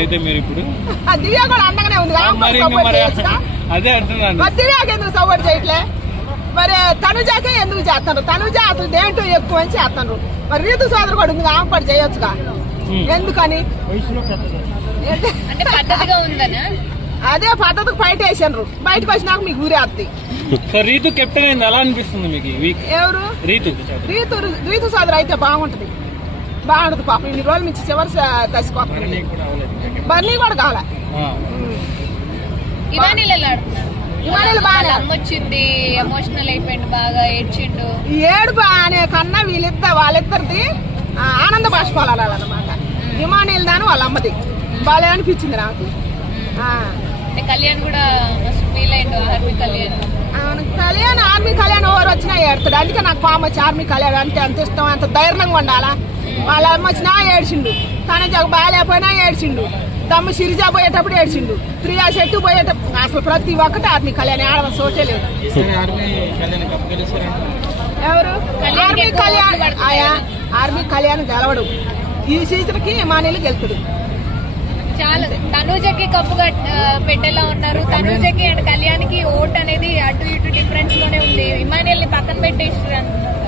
అయితే మీరు ఇప్పుడు దివ్య కూడా అందంగానే ఉంది. అదే అంటున్నాను, దివ్యకి ఎందుకు సపోర్ట్ చేయట్లే? మరి తనుజాకే ఎందుకు చేస్తారు? తనుజ అసలు దేంట్లో ఎక్కువ అని చేస్తారు. మరి రీతు సోదరు కూడా ఉంది, ఆమె కూడా చేయొచ్చుగా. ఎందుకని? అదే పద్ధతికి బయట వేసారు. బయటకు వచ్చినాక మీకు ఊరేస్తుంది. రీతు కెప్టెన్ అయింది, ఎలా అనిపిస్తుంది మీకు? ఎవరు? రీతు సోదరు అయితే బాగుంటది పాపం. ఇన్ని రోజుల నుంచి చివరి దశకొస్తుంది. బర్నీ కూడా కావాల. ఏడుపు అనే కన్నా వాళ్ళిద్దరిది ఆనంద బాష్పాలన్నమాట. హిమానీలు దాని వాళ్ళ అమ్మది బాగా అనిపించింది నాకు. కళ్యాణ్ కూడా ఆర్మీ కళ్యాణ్ ఎవరు వచ్చినా ఏడుతాడు. అందుకే నాకు పాము వచ్చి ఆర్మీ కళ్యాణ్ అంటే అంత ఇష్టం, అంత ధైర్యంగా ఉండాలా. వాళ్ళ అమ్మ వచ్చినా ఏడ్చిండు, తన బాగాలేకపోయినా ఏడ్చిండు, తమ్ము సిరిజా పోయేటప్పుడు ఏడ్చిండు, ప్రియా చెట్టు పోయేటప్పుడు. అసలు ప్రతి ఒక్కటి ఆర్మీ కళ్యాణ్ ఆడవ సోటే లేదు. ఎవరు? ఆర్మీ కళ్యాణ్ గెలవడు. ఈ సీజన్ కి హిమానీలు గెలుతుడు. చాలా తనూజకి కప్పు పెట్టేలా ఉన్నారు. తనూజకి అండ్ కళ్యాణ్కి ఓట్ అనేది అటు ఇటు డిఫరెన్స్ లోనే ఉంది. హిమానీల్ ని పక్కన పెట్టేసి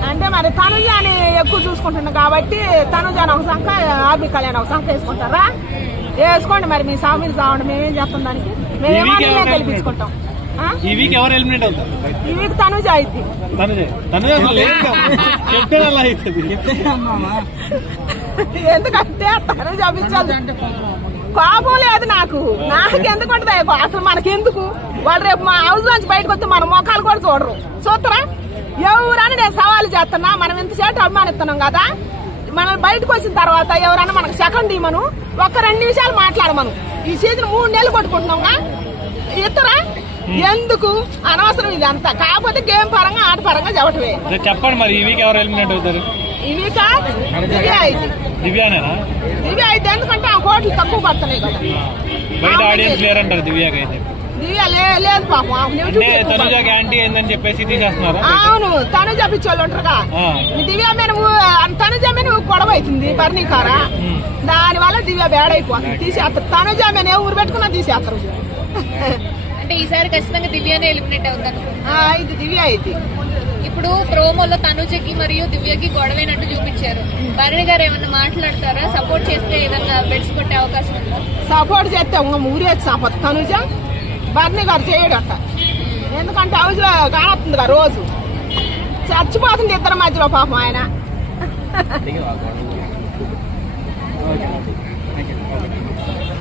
అంటే మరి తనుజాని ఎక్కువ చూసుకుంటున్నాం కాబట్టి తనుజాని ఒక సంఖ, ఆర్మీ కళ్యాణ్ ఒక సంఖ వేసుకుంటారా? వేసుకోండి. మరి మీ సామీలు సావండి, మేమేం చేస్తాం దానికి? మేము గెలిపించుకుంటాం. ఈ వీక్ ఎవరు ఎలిమినేట్ అవుతారు? ఈ వీక్ తనుజ అయింది. ఎందుకంటే తనుజ అభించాలి. కోపం లేదు నాకు ఎందుకు ఉంటుంది అసలు? మనకెందుకు? వాళ్ళు రేపు మా హౌస్ నుంచి బయటకు వస్తే మన మొఖాలు కూడా చూడరు. చూస్తారా? ఎవరని నేను సవాలు చేస్తున్నా. మనం ఎంతసేపు అభిమానిస్తున్నాం కదా. మనం బయటకు వచ్చిన తర్వాత ఎవరన్నా మనకు సెకండ్ ఇవ్వను, ఒక్క 2 నిమిషాలు మాట్లాడమను. ఈ సీజన్ 3 నెలలు కొట్టుకుంటున్నాం. ఇతరా ఎందుకు అనవసరం ఇది అంతా? కాకపోతే గేమ్ పరంగా ఆట పరంగా చెప్పటమే. చెప్పండి మరి ఈ వీక్ ఎవరు ఎలిమినేట్ అవుతారు? ఈ వీక్ దివ్య అయితే. దివ్య అయితే ఎందుకంటే ఆ కోట్లు తక్కువ పడుతున్నాయి కదా. బయట ఆడియన్స్ లేరంటారు దివ్యకి అయితే. దివ్య లేదు పాపం. తనుజాకి యాంటీ అయిందని చెప్పేసి తీసేస్తున్నారు. అవును, తనుజ పిచ్చోళ్ళు ఉంటారుగా. దివ్య మీద తనుజ మీద గొడవ అవుతుంది బర్నీకారా. దాని వల్ల దివ్య బేడైపోతుంది. తీసేస్తారు. తనుజ మీద ఊరు పెట్టుకున్నా తీసేస్తారు. అంటే ఈసారి ఖచ్చితంగా దివ్యనే ఎలిమినేట్ అవుతాను. ఇది దివ్య అయితే. ఇప్పుడు ప్రోమోలో తనుజకి మరియు దివ్యకి గొడవైనట్టు చూపించారు. భరణి గారు ఏమన్నా మాట్లాడతారా? సపోర్ట్ చేస్తే ఏదన్నా బెడ్స్ కొట్టే అవకాశం ఉందా? సపోర్ట్ చేస్తే ఊరేది సంపద. తనుజ భరణి గారు చేయడట. ఎందుకంటే హౌస్ లో కానొస్తుందిగా రోజు. చచ్చిపోతుంది ఇద్దరి మధ్యలో పాపం ఆయన.